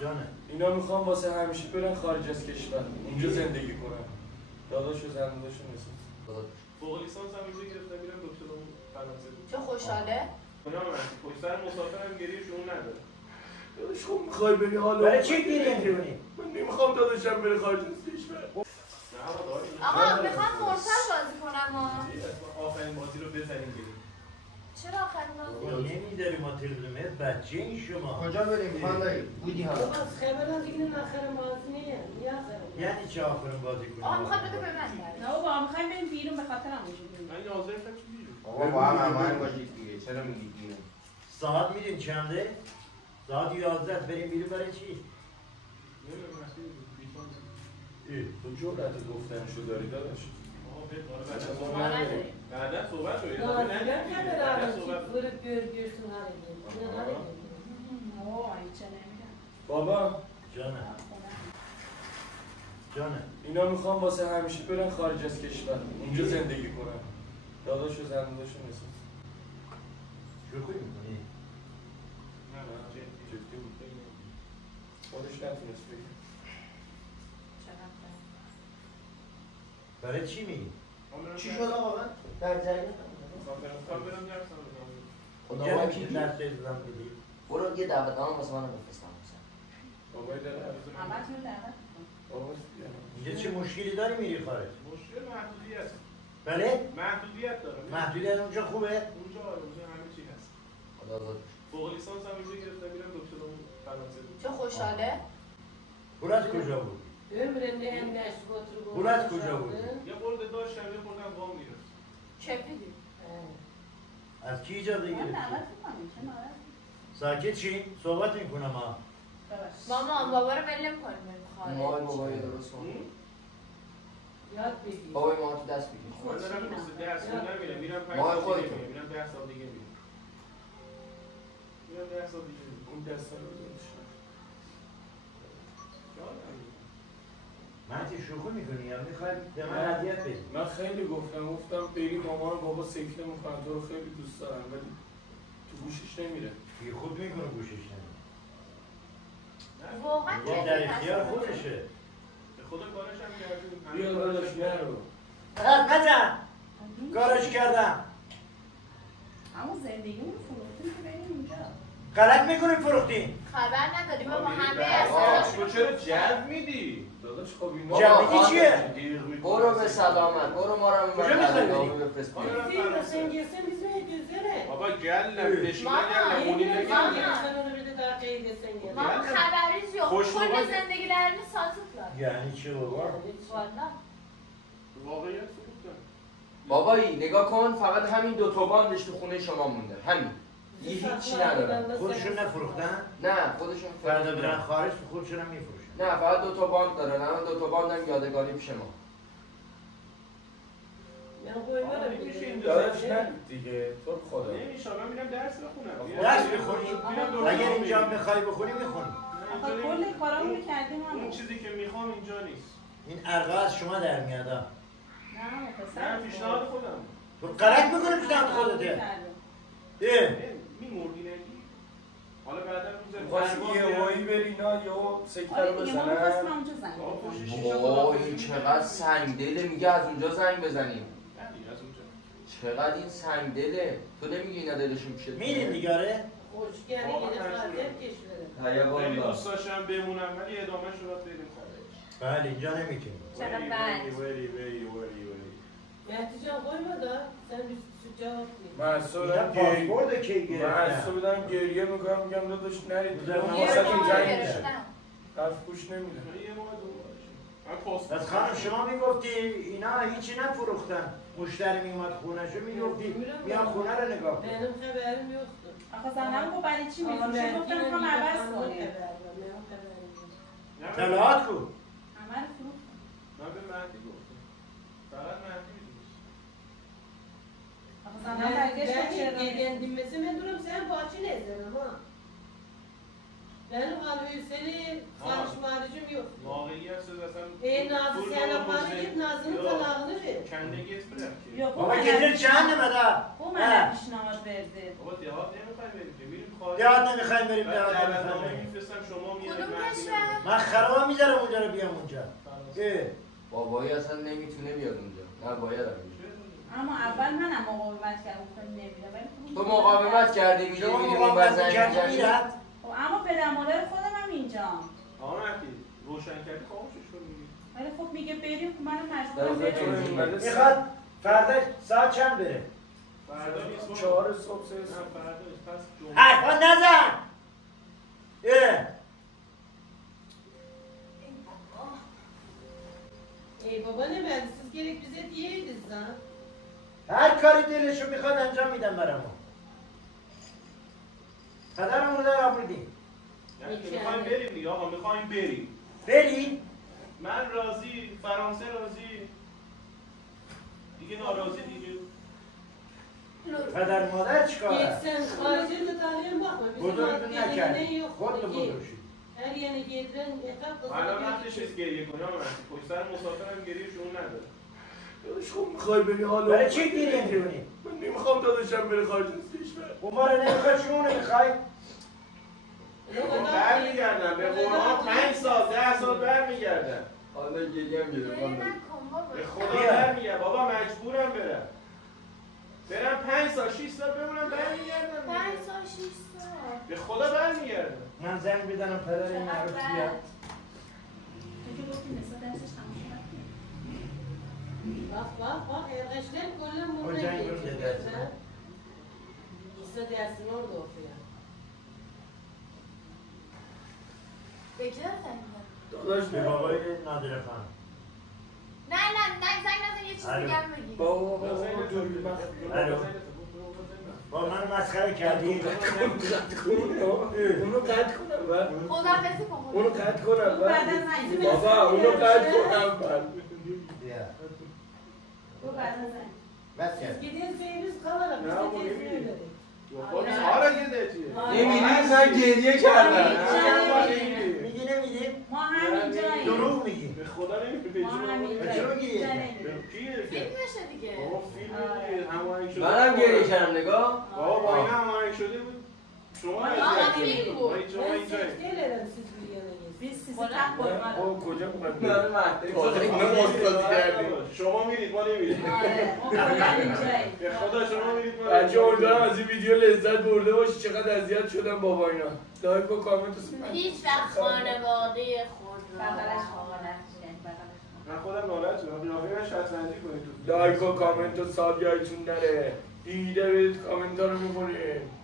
جانه اینا میخوام واسه همیشه برن خارج از کشور اونجا زندگی کنن. داداش و زنداداشون هستن. فوق لیسانس هم اینجا گرفتم میرم دکترام فرانسه. چه خوشحاله؟ اونا هم هستی پشت سر مسافرم گریه شون نداره. داداش خب میخوای بری حالا برای چی گریه میکنی؟ من نمیخوام داداشم بره خارج از کشور. آقا میخوام مرسل بازی کنم ها. آخرین بازی رو بزنیم بریم. چرا آخرین بازی؟ نمیداری ما تلویزیون بچه این شما کجا بریم خواندایی؟ بودی ها بابا خبران دیگه آخرین بازی نیه. یعنی چه آخرین بازی کنیم؟ آقا میخواد بده به من. نه بابا میخوایم بریم بیرون به خاطر همونجا بریم. من 11 تا چی بیرون؟ بابا با هم همه باشید دیگه چرا میگید بیرون؟ ساعت میدین چنده؟ ساعت 11 بریم بیرون برای چی؟ تو جرأت گفتنشو داری داداش؟ بعدا صحبت کنید. بابا جانه اینا میخوام واسه همیشه برن خارج از کشور اونجا زندگی کنن. داداش و زنداداشون هستن. شوخی میکنی؟ نه جدی بود. خودش نتونست بگه. برای چی میگی؟ چی شد آقا من؟ در جریان خدا ما کی درس ازدم بدی؟ برو یه دعوتنامه واسه من بفرستم. بابای داره همتون دعوت باباش اینجا چه مشکلی داری میری خارج؟ مشکل محدودیت. بله؟ محدودیت داره. محدودیت اونجا خوبه؟ اونجا همه چی هست. خدا داد. فوق لیسانس هم اینجا گرفتم میرم دکترام فرانسه. چه خوشحاله؟ پولت کجا بود؟ پولت کجا بود؟ یه خورده داشتم یه خورده هم وام گرفت. چه دیدی؟ از کی اجازه من گرفتی؟ دعوت میکنم چه ناراحت؟ ساکت چی؟ صحبت میکنم ها. مامان بابا رو ول نمی‌کنیم بریم خارج. مال موبایل درست کن. یاد بگیر. بابای ما تو دست بگیر. من دارم واسه درس نمیرم میرم 5 مال سال دیگه خودتون. میرم. میرم 10 سال دیگه میرم. میرم 10 سال دیگه میرم. اون دستا رو بزنش. مهدی شوخی میکنی یا میخوای به من هدیت بدی؟ من خیلی گفتم بریم مامان و بابا سکته میکنن تو رو خیلی دوست دارم ولی تو گوشش نمیره. دیگه خود میکنه گوشش نمیره. واقعا یه در اختیار خودشه. به خدا کارش هم کردیم. بیا داداش نرو. نزن! کارش کردم. همون زندگیمون فروختیم که بریم اونجا. غلط میکنیم فروختیم. خبر نداریم ما همه تو چرا جلب میدی؟ داداش خب اینا جوابی چیه؟ برو به سلامت. برو ما رو کجا می‌خوای دعوتنامه بفرست. بابا گلم نشونه گلم اونی نگم. ماما خبریش یا کل زندگی در این سازت لاد. یعنی چه بابا؟ والا واقعیت فروختم. بابایی نگاه کن فقط همین دو تا باندش تو خونه شما مونده. همین. یه هیچی ندارن. خودشون نفروختن؟ نه خودشون فردا برن خارج خودشون هم میفروشن. نه فقط دو تا باند دارن. همین دو تا باند هم یادگاری پیش ما. داداش نه دیگه تو خدا نمیشه من میرم درس بخونم. درس بخونی؟ اگر اینجا میخوای بخونی میخونی. آخه کل کارامونو کردیم اون همون. چیزی که میخوام اینجا نیست. این ارقا از شما در میاد. نه من پیشنهاد خودم. تو غلط میکنی پیشنهاد خودته. میمردی نگی. حالا بعدا می‌خواستی یه وایی بری اینا یهو سکته رو آره دیگه ما می‌خواستیم بزنن. اونجا زنگ بزنیم. بابا این چقدر سنگدله میگه از اونجا زنگ بزنیم. از اونجا. چقدر این سنگدله. تو نمیگی اینا دلشون پیشت میرین دیگه آره؟ خیلی دوست داشتم بمونم ولی ادامه شد بریم خارج. بله اینجا نمیتونی. چرا بد؟ مهدی جان قول بده sen جواب معصوم پاسپورت کی گرفتن؟ معصوم بودم گریه میکنم میگم داداش نرید بودم یه واسهتون ماه زنگ گرفتم. میشه حرف گوش نمیده. یه ماه دو از خانم شما میگفتی اینا هیچی نفروختن. مشتری میومد خونهشو میگفتی میان خونه رو نگاه کن. benim haberim yoktu. آخه زنم گفت برای چی می‌فروشی؟ گفتم می‌خوام عوض کنیم. اطلاعات کو؟ همه رو فروختم. من به مهدی گفتم. فقط مهدی میدونست. آخه زنم برگشت Ben geldiğimde ben durum sen bahçe ne izledin ha? benim Hüseyin'i karışmarıcım yok. Vaqiyyat söz aslında. Nazlı sen yapanı git, Nazlı'nın talağını ver. Kendi gitmiyor ki. Yok, Baba getir cehenneme daha. Bu bana پیشنهاد verdi. Baba dehat nمیخوایم بریم که میریم خارج. Dehat نمیخوایم بریم بعد dehat دعوتنامه نمیخوایم. میفرستم شما میاد کدوم کشور؟ من خرابه میذارم اونجا رو بیام اونجا. بابایی اصلا نمیتونه بیاد اونجا. نه باید هم اما اول منم مقاومت کردم گفتم نمیرم ولی تو مقاومت کردی میری شما میری مقاومت بزنی میکردی می‌زنی. میرد. خب اما پدر مادر خودم هم اینجام آقا مهدی روشن کردی خاموشش کن میگی. ولی خب میگه بریم خب منو در مجبورم واقع برم چون بله. میخواد فردا ساعت چند بره؟ فردا نیست بابا. 4 صبح 3 نه صبح. فردا نیست پس جمعه. حرفا نزن. Ey baba ne verdi? Siz gerek bize diyeydiniz ha. هر کاری دلشون میخواد انجام میدم برامون. پدرمون رو در آوردیم. یعنی که میخوایم بریم دیگه آقا میخوایم بریم. بریم. من راضی، فرانسه راضی. دیگه ناراضی دیگه. پدر مادر چیکاره؟ Git sen haricinde tarihe bakma. Bizim بزرگتون maddelerine نکردی. yok. خودتون Git. بزرگ شید. Her yerine getiren etap da الان sana وقتش نیست گریه کنی آقا مهدی. پشت سر مسافرم گریه شون نداره. داداش خب میخوای بری حالا برای چی گریه می‌کنی؟ من نمیخوام داداشم بره خارج از کشور. اون ما رو نمیخواد شما نمیخوای؟ برمیگردم به قرآن 5 سال 10 سال برمیگردم. حالا گریه هم گرفت گریه نکن بابا. به خدا برمیگردم. بابا مجبورم برم. برم 5 سال 6 سال بمونم برمیگردم. 5 سال 6 سال. به خدا برمیگردم. من زنگ بدنم پدر این معروف بیاد. تو که گفتی نسا درسش تموم شد Bak bak bak ergeçler kolla O mutlu can geçiyor. görünce dersin, ha? İsa dersin orada okuyor. بکر زنگ داداش به بابای نادر خان. نه نه نه زنگ نزن یه چیز الو. دیگه هم بگی. بابا دوری الو. با من مسخره کردی. اونو قطع کنم بعد خداحافظی کن. اونو قطع کنم بعد بعد از زنگ بابا اونو قطع کنم بعد بیا. تو بعد از زنگ بس کرد. Gidiyoruz evimiz kalarak biz Ne de yapalım, teyze yemin öyle. خود سارا گدتی. نمیدی من گریه کردم. میگی نمیگی؟ ما همینجاییم دروغ میگی. به خدا نمیگی. ما همینجاییم چرا میگی؟ جا نمی‌ریم. کی گریه فیلم کرد؟ بشه دیگه. بابا فیلم دیگه هماهنگ شده. منم گریه کردم نگاه. بابا با این هماهنگ شده بود. شما آقا اذیت فیلم کردید. بود. ما شما Ben اینجایی. sekteylerim siz bir yana gezin. biz sizi tak koymadık. او کجا اومد من مهدی شما میرید ما نمیرید. آره ما کلا اینجاییم به خدا شما میرید ما بچه امیدوارم از این ویدیو لذت برده باشی. چقدر اذیت شدم بابا اینا. لایک و کامنت و هیچ وقت خانواده خود را بغلش خواهد بغلش من خودم ناراحت شدم. قیافه من شطرنجی کنید تو. لایک و کامنت و ساب یادتون نره. این ویدیو برید کامنت ها رو میکنید.